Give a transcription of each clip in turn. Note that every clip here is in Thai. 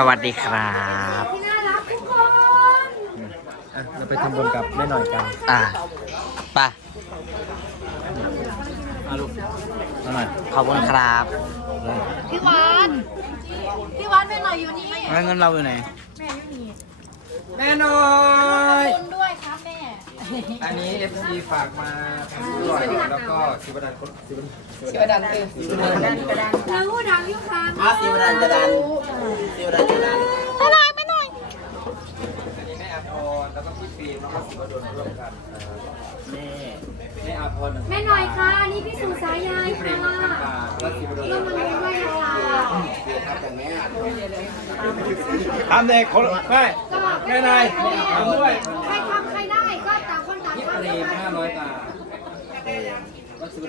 สวัสดีครับที่น่ารักทุกคนอะเราไปทำบุญกับแม่หน่อยกันอะไปอาลูกมาหน่อยขอบคุณครับพี่วานพี่วานเป็นหน่อยอยู่นี่แล้วเงินเราอยู่ไหนแม่อยู่นี่แม่หน่อยคุณด้วยครับแม่อันนี้ FC ฝากมาทำด้วยแล้วก็ชิวดันคนชิวดันแล้วหูดังอยู่ค่ะอาสิวรันจะดัน สิวรันจะดันไม่หน่อยไม่หน่อยอันนี้แม่อาพรแล้วก็พี่ฟิล์มแล้วก็สิวดนร่วมกันแม่แม่อาพรแม่หน่อยค่ะนี่พี่สุสายายพี่ฟิค่ะล์มางๆแล้วสิวดลร่วมมาด้วยนะคะทำเด็กคนแม่แม่นายทำด้วย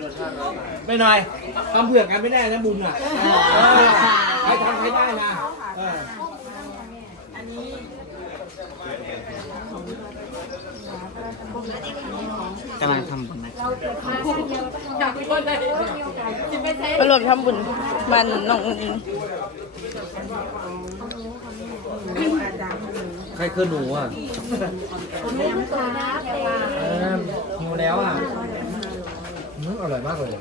แล้วสิวดลห้าร้อยบาทไม่หน่อยทำเผื่อกันไม่ได้นะบุญอะใครทำใครได้นะเออกำลังทำบุญนะไปรวมทำบุญมันน้องอิงใครคือหนูอะครับเออหิวแล้วอะ อืมอร่อยมากเลยแ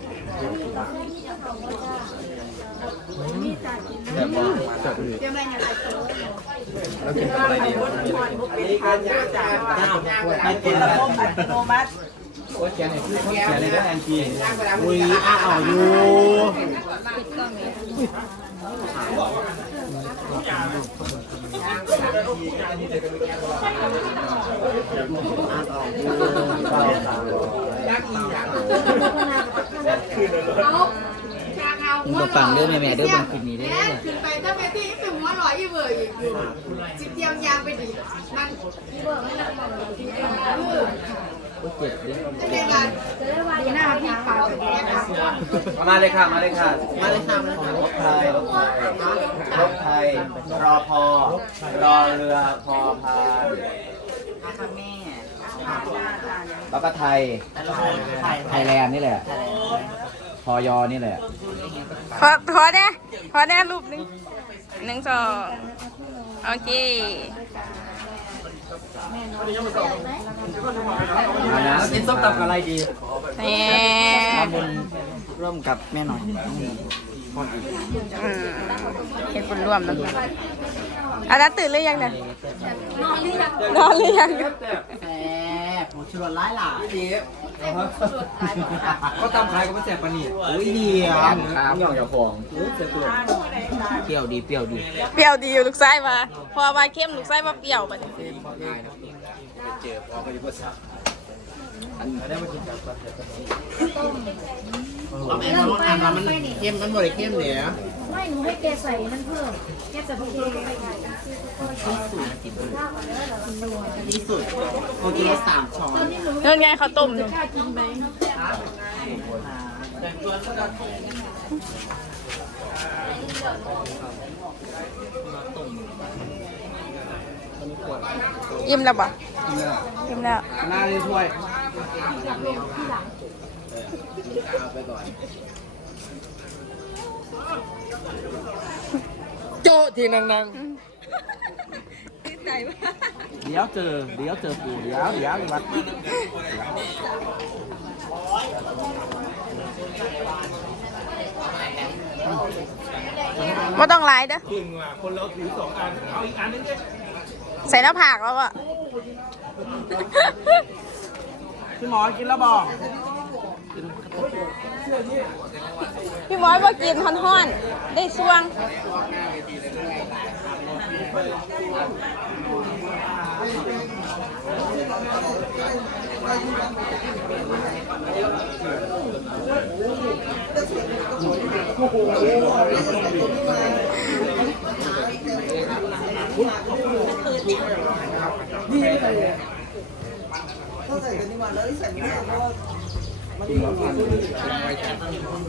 บบว่าจัดเลยแล้วกินกับอะไรดีนี่กันยาจ้าไม่กินแล้วโอ้ยแกเนี่ยคือคนแกเลยนะแอนจีอุ้ยอ้าวอยู่ยักษ์อียักษ์ เอาชาเอามึงก็ฟังเรื่องแม่แม่ๆเรื่องบางคืนนี้ได้ไหมขึ้นไปถ้าไปที่เป็นหัวหลอยอีเบอร์อีกจิบเทียมยางไปดิมันอีเบอร์มันนั่งมองเราที่เป็นมือโอ้ยเจ็บดิจะได้กันจะได้ว่าดีหน้าพี่ปากแบบนี้ค่ะมาเลยค่ะมาเลยค่ะ มาเลยค่ะ มาเลยค่ะรถไทยรถไทยรอพอรอเรือพอพานค่ะแม่ แล้วก็ไทย ไทยแลนด์นี่แหละ พอยอนี่แหละ ขอขอแน่ขอแน่รูปหนึงหนึ่งสองโอเคมานะกินส้มตำกับอะไรดีนี่ทำบุญร่วมกับแม่หน่อยอืมเห็นบุญร่วมนะอันนั้นตื่นหรือยังเนี่ยนอนหรือยังแซ่บหมู ชุรสร้ายหล่ะดีก็ตำขายก็ไม่แสบปนี่อุ้ยดีครับหย่องอย่าของเปรี้ยวดีเปรี้ยวดีเปรี้ยวดีอยู่ลูกไส้มาพอมาเข้มลูกไส้มาเปรี้ยวไปเจอพอไปดีกว่าสักอันนี้ได้มากินกับสัก เอาแม่มาลดอันว่ามันเข้มมันบริเข้มเลยอะไม่หนูให้แกใส่นั่นเพิ่มแกจะเพิ่มไปไหนที่สุดโอเคสามช้อนนั่นไงข้าวต้มอยู่อิ่มแล้วปะอิ่มแล้วหน้าที่ช่วย โจทีนังนังเดี๋ยวเจอ เดี๋ยวเจอปู่เดี๋ยวเดี๋ยววัดไม่ต้องไลน์เด้อจริงว่ะคนเราถือสองอัน เอาอีกอันนึงดิใส่หน้าผากแล้วอะ พี่หมอกินแล้วบอกพี่หมอยว่ากินฮ้อนๆ ได้ช่วงเ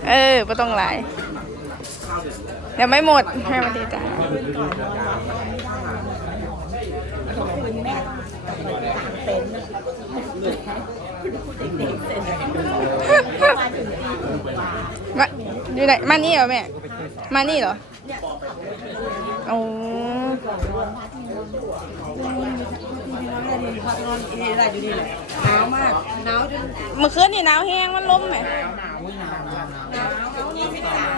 เออไม่ต้องไลน์เดี๋ยวไม่หมดแม่มาดีจ้ามาอยู่ไหนมานี่เหรอแม่ มานี่เหรอโอ้ อะไรอยู่นี่แหละหนาวมากหนาวจนเมื่อคืนนี่หนาวแห้งมันล้มไหมยี่สิบสาม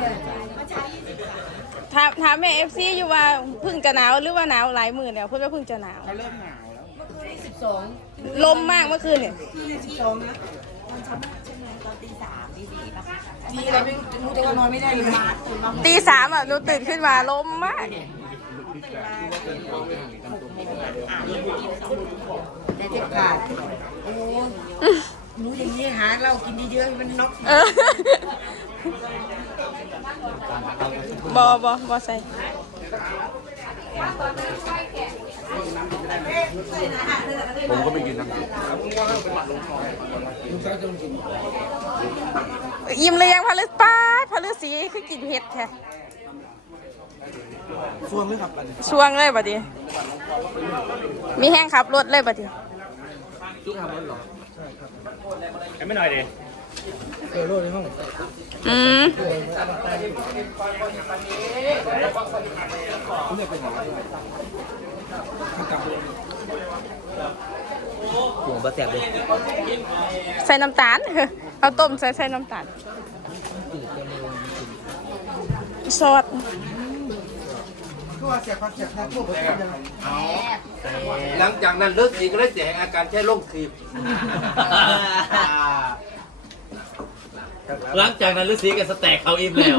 ถามถามแม่เอฟซีอยู่ว่าเพิ่งจะหนาวหรือว่าหนาวหลายหมื่นแล้วเพิ่งว่าเพิ่งจะหนาว เขาเริ่มหนาวแล้วสิบสองลมมากเมื่อคืนเนี่ยสิบสองนะดีอะไรไม่รู้แต่ว่านอนไม่ได้เลย ตีสามอะหนูตื่นขึ้นมาลมมาก แต่เจ็บขาดโอ้รู้อย่างนี้หาเรากินเยอะๆมันน็อกเออบอบอบอใส่ผมก็ไม่กินนะยิ้มเลยยังพะลึป้าดพะลึสีคือกินเห็ดแท้ ช่วงไหมครับอันนี้ช่วงเลยบัดนี้มีแห้งขับรถเลยบัดนี้ที่ทำรถหรอให้ไม่หน่อยดิเออรถในห้องอืมคุณเนี่ยเป็นหมอที่กลับหัวบะแสบเลยใส่น้ำตาลเอาต้มใส่ใส่น้ำตาลซอส ก็ว่าเสียความเสียความพวกผมยังไงหลังจากนั้นเลิกสีก็ได้เสียอาการแค่โรคทีบหลังจากนั้นฤาษีกับสแต็กเขาอิ่มแล้ว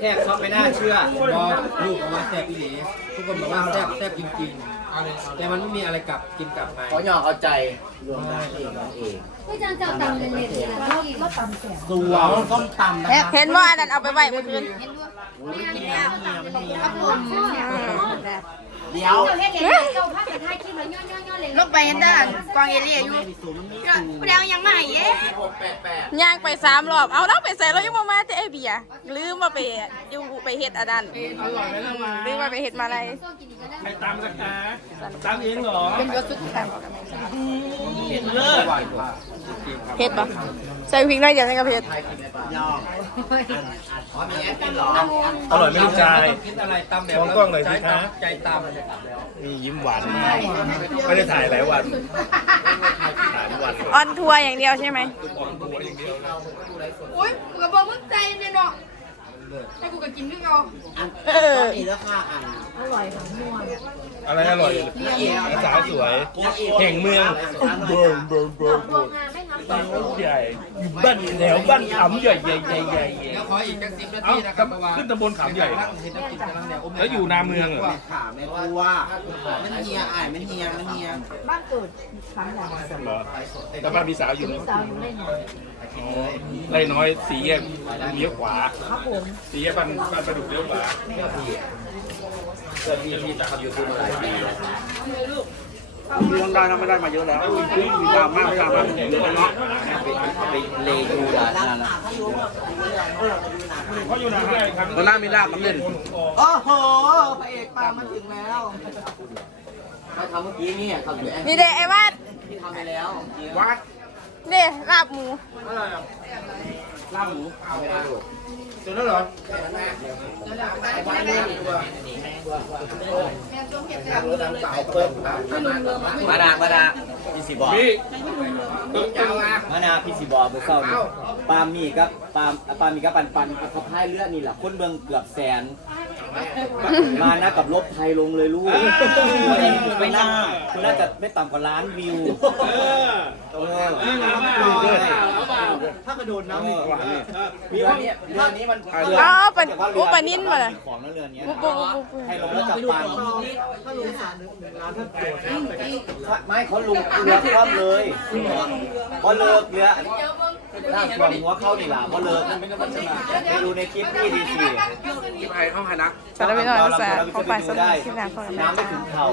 แทบช็อกไม่น่าเชื่อพอลูกออกมาแซ่บอีหลีทุกคนบอกว่าแซ่บแซ่บจริงๆแต่มันไม่มีอะไรกลับกินกลับไปขอหยอกเอาใจไม่จังจังตำเล่นๆเลยนะเราก็ตำแสบสวงส้มตำนะคะเห็นว่าอันนั้นเอาไปไว้เมื่อคืนครับผม เดี๋ยวเจ้าเฮ็ดเองเจ้าพักแต่ท้ายคลิปแล้วย้อนๆๆเลยลงไปเห็นด้านกองเอเรียอยู่มีสูตรมันมีผู้เดียวยังไม่เย้ย่างไปสามรอบ เอาเราไปใส่เรายังมามาแต่ไอเบียร์ลืมมาไปอยู่ไปเฮ็ดอันนั้นลืมมาไปเฮ็ดมาอะไรต้องกินอีกก็ได้ใครตามสักนะตามเองเหรอเป็นยศสุดท้ายเลิศเผ็ดปะ ใส่พริกหน่อยเดียวในกระเผ็ดอร่อยไหมลูกชายกินอะไรตำแบบมองกล้องหน่อยสิคะใจตำนี่ยิ้มหวานไม่ได้ถ่ายหลายวันถ่ายวันออนทัวร์อย่างเดียวใช่ไหมออนทัวร์อย่างเดียวอุ้ยกูกับบอกมึงใจเนี่ยเนาะให้กูกับกินด้วยเอาเออนี่แล้วค่ะอันอะไรอร่อยสาวสวยแห่งเมืองเบิร์นเบิร์นเบิร์น ใหญ่อยู่บ้านแถวบ้านขำใหญ่ใหญ่ใหญ่ใหญ่เดี๋ยวขออีกจักสิบนาทีนะครับเพราะว่าขึ้นตำบลขำใหญ่ แล้วอยู่นาเมืองเหรอขาแม่กลัวมันเฮียอ่ายมันเฮียมันเฮียบ้านเหรอแล้วบ้านพี่สาวอยู่ไหนอ๋อไร่น้อยสีแยกเลี้ยวขวาครับผมสี่แยกบ้านบ้านประดุกเลี้ยวขวาเกิดมีมีทำยูทูบมาหลายปีแล้ว เรื่องได้ทำไม่ได้มาเยอะแล้วมีดราม่าไม่ดราม่าเยอะเนาะไปเลดูร้านนั้นเขาอยู่นาให้ครับตอนหน้ามีลาบมันเล่นโอ้โหพระเอกปามาถึงแล้วเขาทำเมื่อกี้นี่เขาอยู่แอนนี่เด้ไอ้วัดที่ทำไปแล้ววัดเด้ลาบหมู ลาบหมูเสร็จแล้วเหรอมาดามาดาพี่สิบอกมานาพี่สิบอกบุเข้านี้ปามีกับปามปามีกับปันปันเขาพายเรือนี่แหละคนเมืองเกือบแสน มานะกับลบไทยลงเลยลูกไม่น่าคุณน่าจะไม่ต่ำกว่าล้านวิวเออถ้ากระโดดน้ำดีกว่านี่เรือนี้เรือนี้มันอ๋อปะโอ้ปะนิ่นมาเลยของนั่นเรือนี้ปุ๊บปุ๊บปุ๊บปุ๊บให้ลงแล้วจับปังไม่เขาลงเรือคว่ำเลยเพราะเลิกเรือ ถ้าส่วนหัวเข้านี่ล่ะเพราะเลิกไม่ได้มันะไปดูในคลิปพี่ดีสิ ที่ไปเข้าหานัก สารพิษหน่อยภาษาเข้าไปสนุกที่หนาของน้ำไม่ถึงเข่า